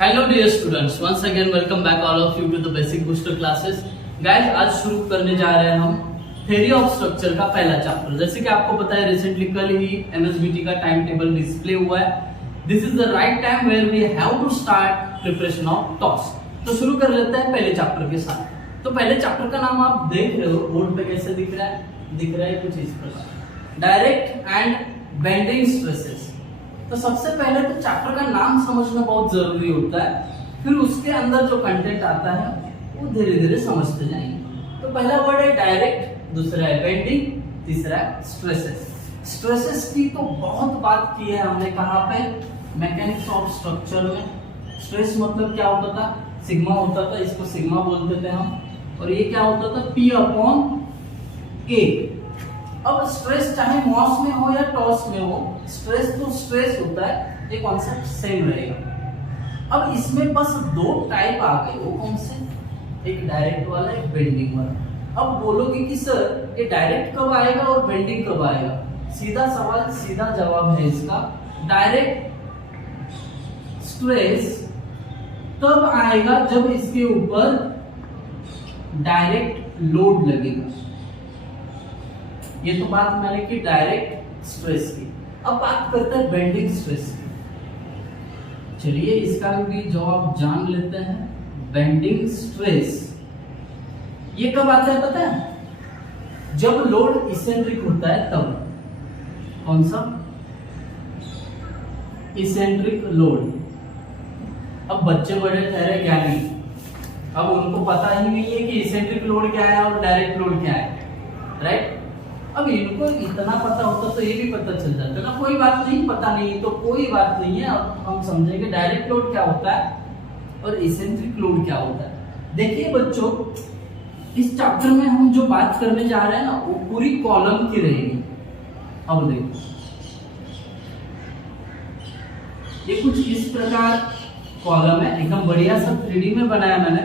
Hello dear students, once again welcome back all of you to the basic booster classes. Guys, आज शुरू करने जा रहे हैं हम थ्योरी ऑफ स्ट्रक्चर का पहला चैप्टर। जैसे कि आपको पता है, रिसेंटली कल ही एमएसबीटी का टाइम टेबल डिस्प्ले हुआ है। This is the right time where we have to start preparation of toss. तो शुरू कर लेते हैं पहले चैप्टर के साथ। तो पहले चैप्टर का नाम आप देख रहे हो बोर्ड पे, कैसे दिख रहा है? दिख रहा है कुछ इस प्रकार, डायरेक्ट एंड बेंडिंग स्ट्रेसेस। तो सबसे पहले तो चैप्टर का नाम समझना बहुत जरूरी होता है, फिर उसके अंदर जो कंटेंट आता है वो धीरे धीरे समझते जाएंगे। तो पहला वर्ड है डायरेक्ट, दूसरा है बेंडिंग, तीसरा है स्ट्रेसेस। स्ट्रेसेस की तो बहुत बात की है हमने, कहाँ पे? मैकेनिक्स ऑफ स्ट्रक्चर में। स्ट्रेस मतलब क्या होता था? सिग्मा होता था, इसको सिग्मा बोलते थे हम। और ये क्या होता था? P upon A। अब स्ट्रेस चाहे मॉस में हो या टॉस में हो, स्ट्रेस तो स्ट्रेस होता है, ये कॉन्सेप्ट सेम रहेगा। अब इसमें बस दो टाइप आ गए, वो कौन से? एक डायरेक्ट वाला, एक बेंडिंग वाला। अब बोलोगे कि सर ये डायरेक्ट कब आएगा और बेंडिंग कब आएगा? सीधा सवाल, सीधा जवाब है इसका। डायरेक्ट स्ट्रेस तब आएगा जब इसके ऊपर डायरेक्ट लोड लगेगा। ये तो बात मैंने की डायरेक्ट स्ट्रेस की। अब बात करते हैं बेंडिंग स्ट्रेस की। चलिए इसका भी जवाब जान लेते हैं। बेंडिंग स्ट्रेस ये कब आता है पता है? जब लोड इसेंट्रिक होता है तब। कौन सा? Eccentric load. अब बच्चे बड़े ठहरे ज्ञानी, अब उनको पता ही नहीं है कि इसेंट्रिक लोड क्या है और डायरेक्ट लोड क्या है, राइट? अब इनको इतना पता होता तो ये भी पता चल जाता ना। कोई बात नहीं, पता नहीं तो कोई बात नहीं है। अब हम समझेंगे डायरेक्ट लोड क्या होता है और इसेंट्रिक लोड क्या होता है। देखिए बच्चों, इस चैप्टर में हम जो बात करने जा रहे हैं ना, वो पूरी कॉलम की रहेगी। अब देखो, ये कुछ इस प्रकार कॉलम है, एकदम बढ़िया सा 3D में बनाया मैंने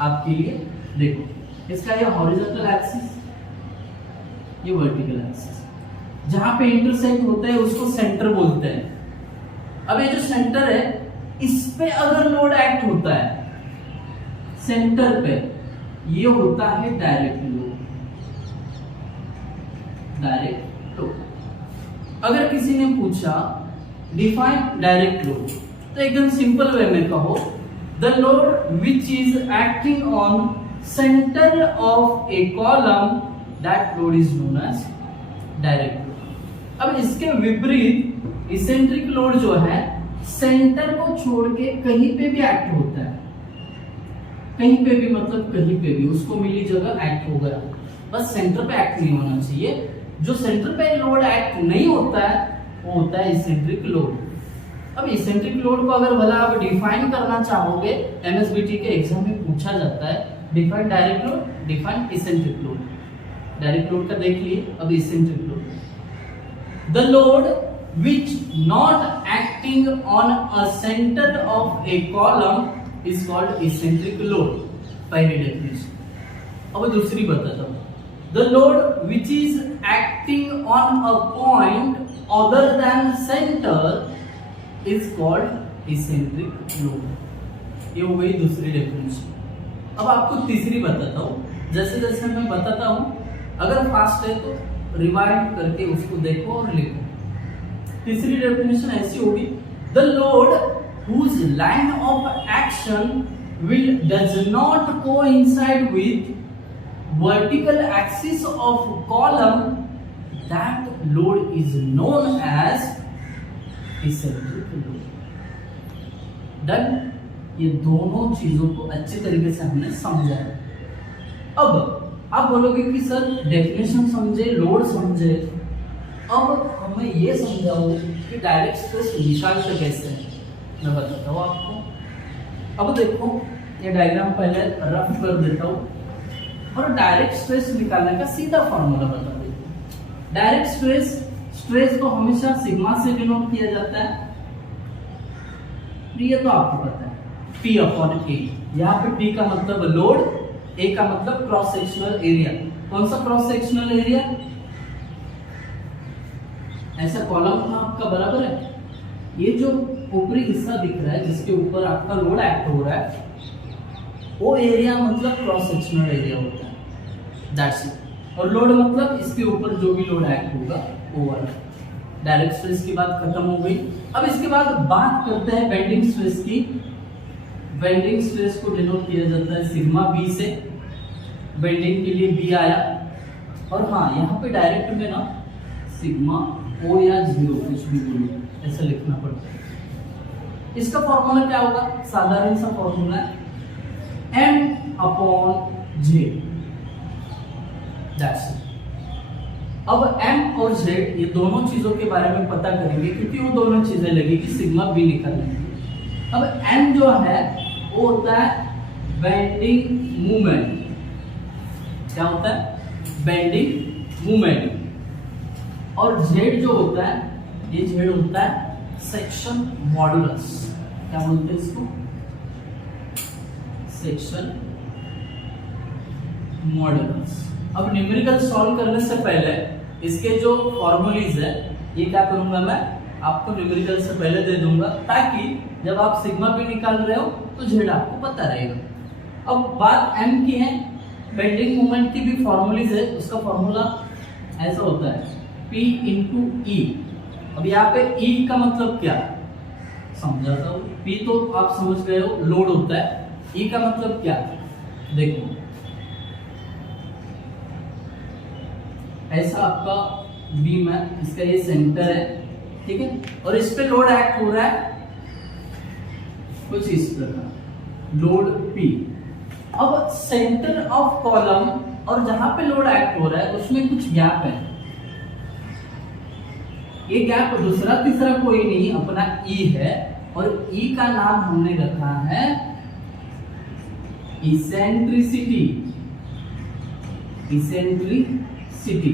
आपके लिए। देखो, इसका ये हॉरिजॉन्टल एक्सिस, ये वर्टिकल एक्सिस। जहां पे इंटरसेक्ट होता है उसको सेंटर बोलते हैं। अब ये जो सेंटर है, इस पे अगर लोड एक्ट होता है सेंटर पे, ये होता है डायरेक्ट लोड। Direct load. अगर किसी ने पूछा डिफाइन डायरेक्ट लोड, तो एकदम सिंपल वे में कहो, the load which is acting on centre of a column, that load is known as direct load। अब इसके विपरीत इसेंट्रिक लोड जो है, सेंटर को छोड़ के कहीं पे भी एक्ट होता है। कहीं पे भी मतलब कहीं पे भी, उसको मिली जगह एक्ट हो गया, बस सेंटर पे एक्ट नहीं होना चाहिए। जो सेंटर पे लोड एक्ट नहीं होता है वो होता है इसेंट्रिक लोड। अब इसेंट्रिक लोड को अगर भला आप डिफाइन करना चाहोगे, एमएसबीटी के एग्जाम में पूछा जाता है, define direct load, define eccentric load. Direct load का देख लिए, अब eccentric load. The load which not acting on a centre of a column is called eccentric load. पहली डेफिनेशन। अब दूसरी बताता हूं। The load which is acting on a point other than centre is called eccentric load. ये हो गई दूसरी definition. अब आपको तीसरी बताता हूं। जैसे जैसे मैं बताता हूं, अगर फास्ट है तो रिवाइंड करके उसको देखो और लिखो। तीसरी डेफिनेशन ऐसी होगी, the load whose line of action will does not coincide with vertical axis of column, that load is known as eccentric load. Done? ये दोनों चीजों को अच्छे तरीके से हमने समझा है। अब आप बोलोगे कि सर डेफिनेशन समझे, लोड समझे, अब हमें ये समझाओ कि डायरेक्ट स्ट्रेस निकालते कैसे है। मैं बताता हूँ आपको। अब देखो, ये डायग्राम पहले रफ कर देता हूँ और डायरेक्ट स्ट्रेस निकालने का सीधा फॉर्मूला बता देता हूँ। डायरेक्ट स्ट्रेस को हमेशा सिग्मा से डिनोट किया जाता है। ये तो आपको पता है, P अपॉन A। यहाँ पे P का मतलब लोड, A का मतलब क्रॉस सेक्शनल एरिया। कौन सा क्रॉस सेक्शनल एरिया? ऐसा कॉलम आपका बराबर है, ये जो ऊपरी हिस्सा दिख रहा है जिसके ऊपर आपका लोड एक्ट हो रहा है, वो एरिया मतलब क्रॉस सेक्शनल एरिया होता है, दैट्स इट। और लोड मतलब इसके ऊपर जो भी लोड एक्ट होगा वो वाला। डायरेक्ट स्ट्रेस की बात खत्म हो गई। अब इसके बाद बात करते हैं बेंडिंग स्ट्रेस की। बेंडिंग स्ट्रेस को डिनोट किया जाता है सिग्मा बी से। बेंडिंग के लिए बी आया, और हाँ यहाँ पे डायरेक्ट में ना सिग्मा ओ या जीरो कुछ भी बोलो ऐसा लिखना पड़ता है। इसका फॉर्मूला क्या होगा? साधारण सा फॉर्मूला है M/J, दैट्स इट। अब M और Z ये दोनों चीजों के बारे में पता करेंगे क्योंकि वो दोनों चीजें लगेगी सिग्मा बी निकालने के। अब M जो है वो होता है बेंडिंग मूवमेंट। क्या होता है? Bending movement. और Z जो होता है, ये Z होता है सेक्शन मॉडुलस। क्या बोलते हैं इसको? Section modulus. अब न्यूमेरिकल सॉल्व करने से पहले इसके जो फॉर्मूलीज है ये क्या करूंगा मैं आपको न्यूमेरिकल से पहले दे दूंगा, ताकि जब आप सिग्मा बी निकाल रहे हो तो Z आपको पता रहेगा। अब बात M की है, बेंडिंग मोमेंट की भी फॉर्मूलीज है। उसका फॉर्मूला ऐसा होता है P इंटू ई। अब यहाँ पे E का मतलब क्या समझाता हूँ। P तो आप समझ गए हो, लोड होता है। E का मतलब क्या? देखो ऐसा आपका बीम है, इसका ये सेंटर है, ठीक है, और इस पे लोड एक्ट हो रहा है कुछ इस प्रकार, लोड P। अब सेंटर ऑफ कॉलम और जहां पे लोड एक्ट हो रहा है उसमें कुछ गैप है। ये गैप दूसरा तीसरा कोई नहीं, अपना E है, और E का नाम हमने रखा है इसेंट्रिसिटी। इसेंट्रिसिटी।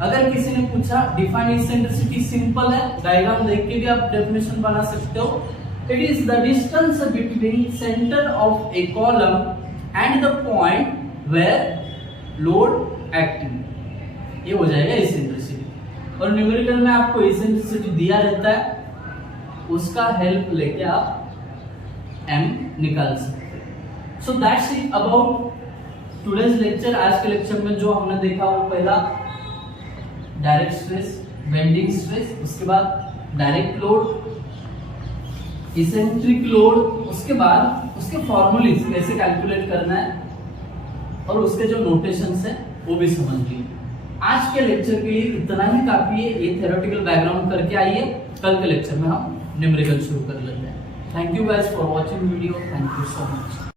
अगर किसी ने पूछा डिफाइन इसेंट्रिसिटी, सिंपल है, डायग्राम देख के भी आप डेफिनेशन बना सकते हो। It is the distance between centre of a column and the point where load acting, ये हो जाएगा इसेंट्रिसिटी। और न्यूमेरिकल में आपको इसेंट्रिसिटी दिया रहता है, उसका हेल्प लेके आप M निकाल सकते हैं। So that's it about today's lecture. आज के लेक्चर में जो हमने देखा वो पहला डायरेक्ट स्ट्रेस, बेंडिंग स्ट्रेस, उसके बाद डायरेक्ट लोड, इसेंट्रिक लोड, उसके बाद उसके फॉर्मूलीज कैसे कैलकुलेट करना है और उसके जो नोटेशंस है वो भी समझ लिए। आज के लेक्चर के लिए इतना ही काफी है। ये थ्योरेटिकल बैकग्राउंड करके आइए, कल के लेक्चर में हम न्यूमेरिकल शुरू कर लेते हैं। Thank you guys for watching video. Thank you so much.